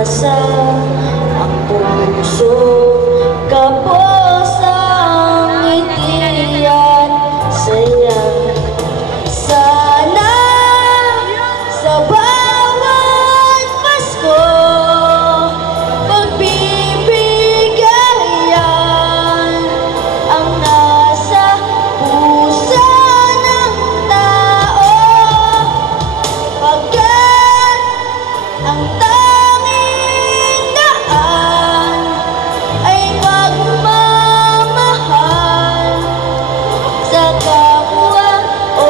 nasa ang puso, kapos ang ngiti at saya. Sana sa bawat Pasko pagbibigayan ang nasa puso ng tao, pagkat ang tanging daan ay pagmamahal sa kapwa o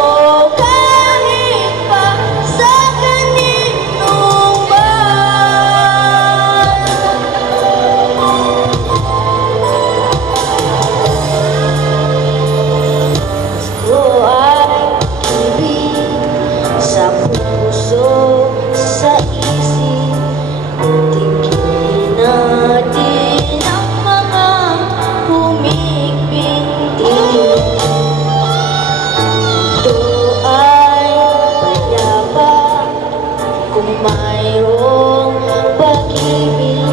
kahit pa sa kaninong man. Gusto ay ibig sa puso, sa isip, tingin natin ang mga humigpit-tingin. Ito ay payapa kung mayroong pag-ibig,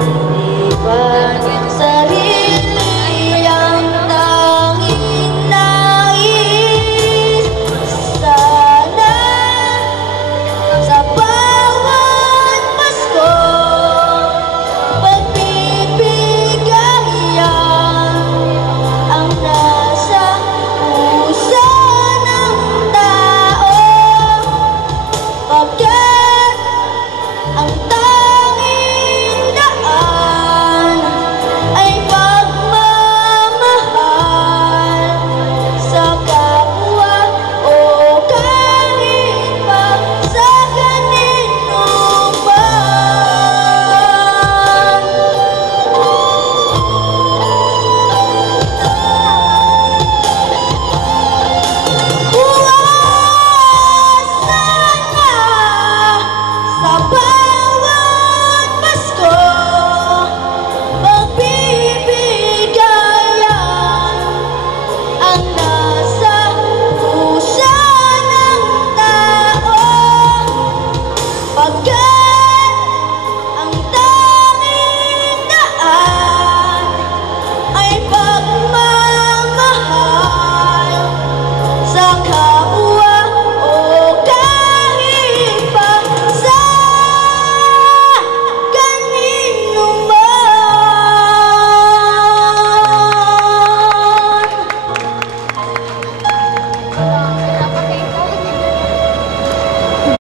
iniwan sarili ang tanging nais. Sana sa bawat Pasko pagbibigayan ang nasa puso ng tao, pagkat ang